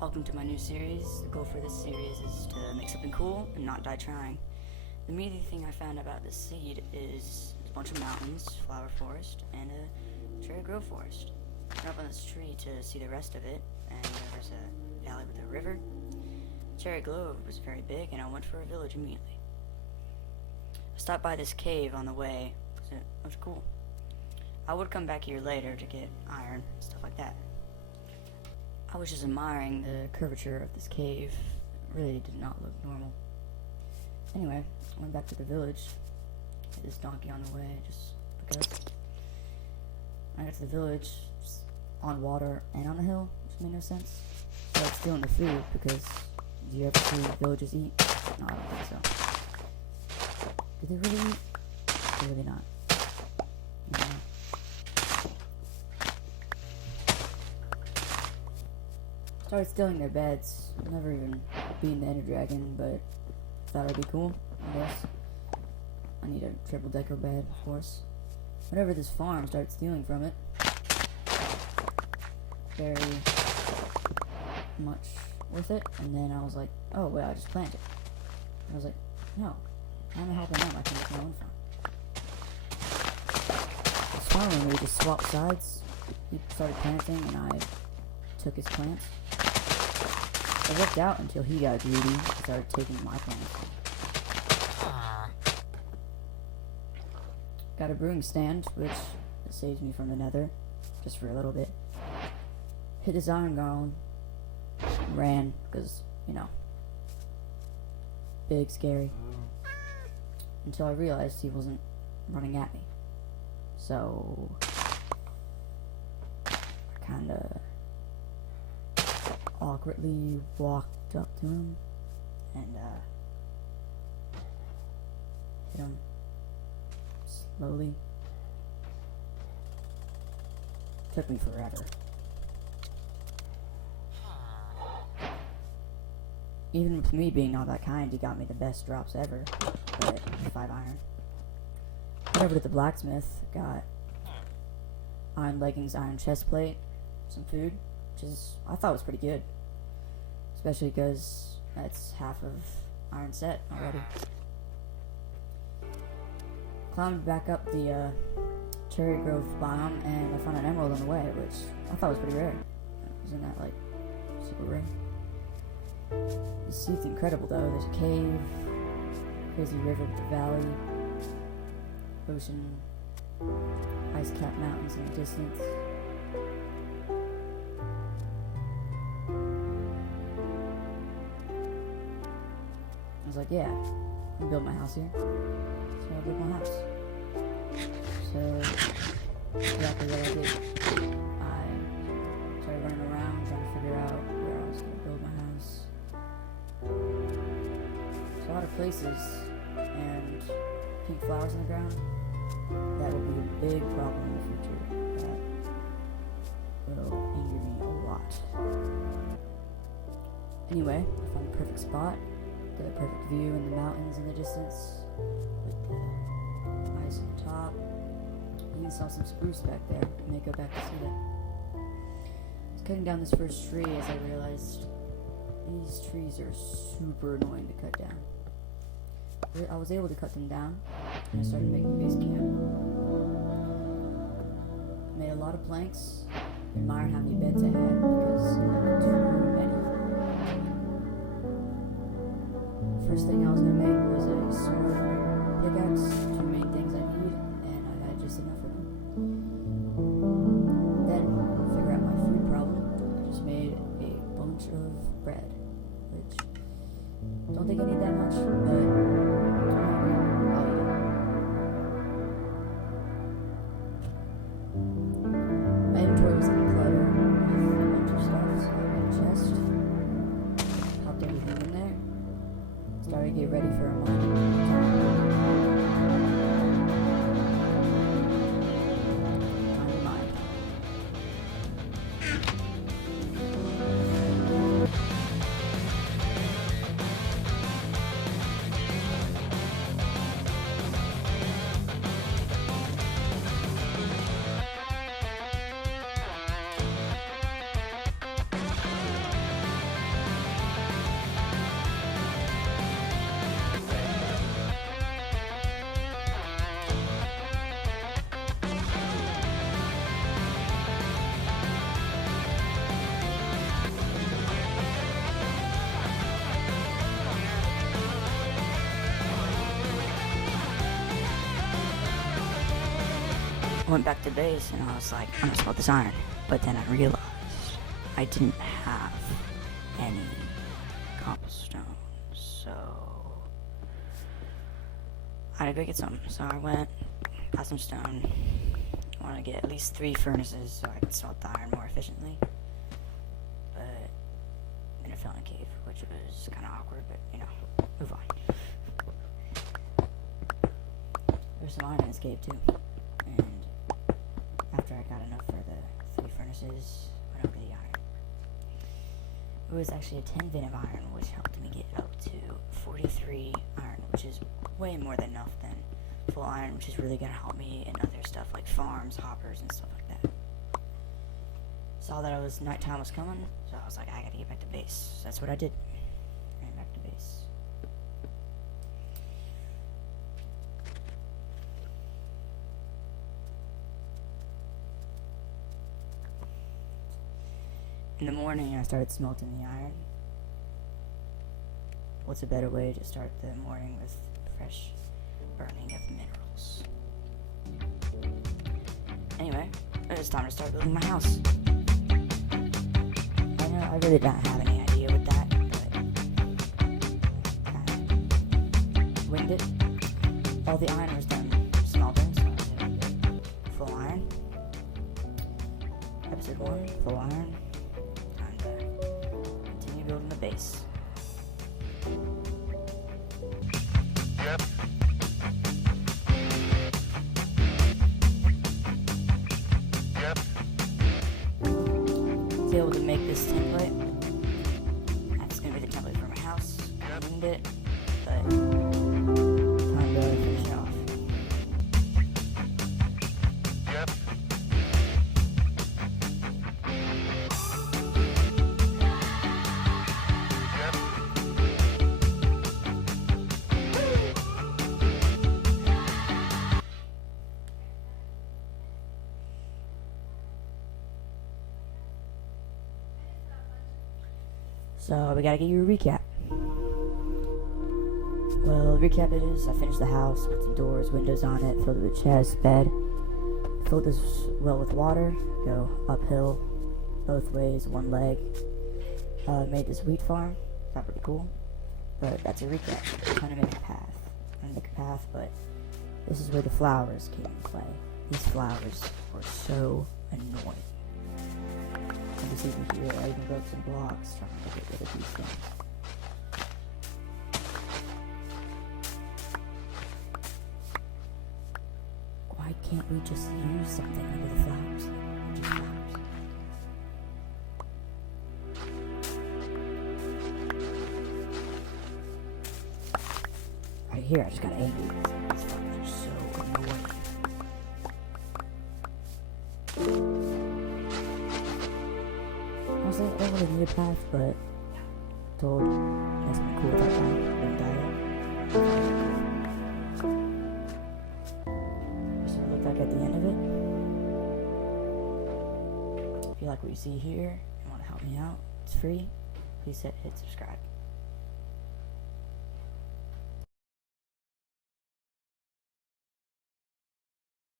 Welcome to my new series. The goal for this series is to make something cool and not die trying. The immediate thing I found about this seed is a bunch of mountains, flower forest, and a cherry grove forest. I went up on this tree to see the rest of it, and there was a valley with a river. Cherry Grove was very big, and I went for a village immediately. I stopped by this cave on the way because it was cool. I would come back here later to get iron and stuff like that. I was just admiring the curvature of this cave. It really did not look normal. Anyway, I went back to the village. Hit this donkey on the way, just because. When I got to the village, it's on water and on a hill, which made no sense. So it's stealing the food, because do you ever see villagers eat? No, I don't think so. Do they really eat? Or really not? Yeah. Started stealing their beds. I've never even beaten the Ender Dragon, but thought it'd be cool, I guess. I need a triple decker bed, of course. Whatever this farm, started stealing from it. Very much worth it. And then I was like, oh wait, I just planted. And I was like, no, I'm helping them, I can make my own farm. This farming, we just swapped sides. He started planting and I took his plants. It worked out until he got greedy and started taking my plants. Got a brewing stand, which saves me from the nether, just for a little bit. Hit his iron golem, ran, because, you know, big, scary. Until I realized he wasn't running at me. So, I kinda awkwardly walked up to him and hit him slowly. Took me forever. Even with me being not that kind, he got me the best drops ever. But 5 iron. Went over to the blacksmith, got iron leggings, iron chest plate, some food, which is, I thought was pretty good. Especially because that's half of iron set already. Climbed back up the Cherry Grove biome and I found an emerald on the way, which I thought was pretty rare. Isn't that like super rare? This seat's incredible though. There's a cave, crazy river with the valley, ocean, ice-capped mountains in the distance. I was like, yeah, I'm gonna build my house here. So I built my house. So, exactly what I did. I started running around trying to figure out where I was gonna build my house. So a lot of places, and pink flowers on the ground, that will be a big problem in the future. That will anger me a lot. Anyway, I found the perfect spot. Got a perfect view in the mountains in the distance with the ice on the top. Even saw some spruce back there. I may go back to see that. I was cutting down this first tree as I realized these trees are super annoying to cut down. I was able to cut them down and I started making base camp. Made a lot of planks. Admired how many beds I had because I had too many. First thing I was going to make was a sword, pickaxe, 2 main things I need, and I had just enough of them. Then, to figure out my food problem, I just made a bunch of bread, which I don't think I need that much, but I'll eat it. My inventory was getting cluttered with a bunch of stuff, so I made a chest, popped everything in there. Started to get ready for a mining. Time to mine. went back to base and I was like, I'm gonna smelt this iron. But then I realized I didn't have any cobblestone, so I had to go get some. So I went, got some stone. I wanted to get at least 3 furnaces so I could smelt the iron more efficiently. But then I fell in a cave, which was kind of awkward, but you know, move on. There's some iron in this cave too, and after I got enough for the 3 furnaces, I went over the iron. It was actually a 10 vein of iron, which helped me get up to 43 iron, which is way more than enough than full iron, which is really going to help me in other stuff like farms, hoppers, and stuff like that. Saw that nighttime was coming, so I was like, I gotta get back to base. So that's what I did. Ran back to base. In the morning, I started smelting the iron. What's a better way to start the morning with fresh burning of minerals? Anyway, it's time to start building my house. I know I really don't have any idea with that, but kind of winged it. All the iron was done smelting, so I did full iron. Episode 1, full iron. Time to continue building the base. Yep. Was able to make this template. That's gonna be the template for my house. I named it, but time to finish it off. Yep. So we gotta get you a recap. Well, the recap is I finished the house, put some doors, windows on it, filled it with chest, bed, filled this well with water, go uphill both ways, one leg. Made this wheat farm, not pretty cool, but that's a recap. I'm trying to make a path. I'm trying to make a path, but this is where the flowers came into play. These flowers were so annoying. As you can hear, I even broke some blocks trying to get rid of these things. Why can't we just use something under the flowers? Just flowers. Right here, I just got angry. These flowers are so annoying. I don't really need a path, but told that's something cool that time. Didn't die yet. This is what it looked like at the end of it. If you like what you see here and want to help me out, it's free. Please hit subscribe.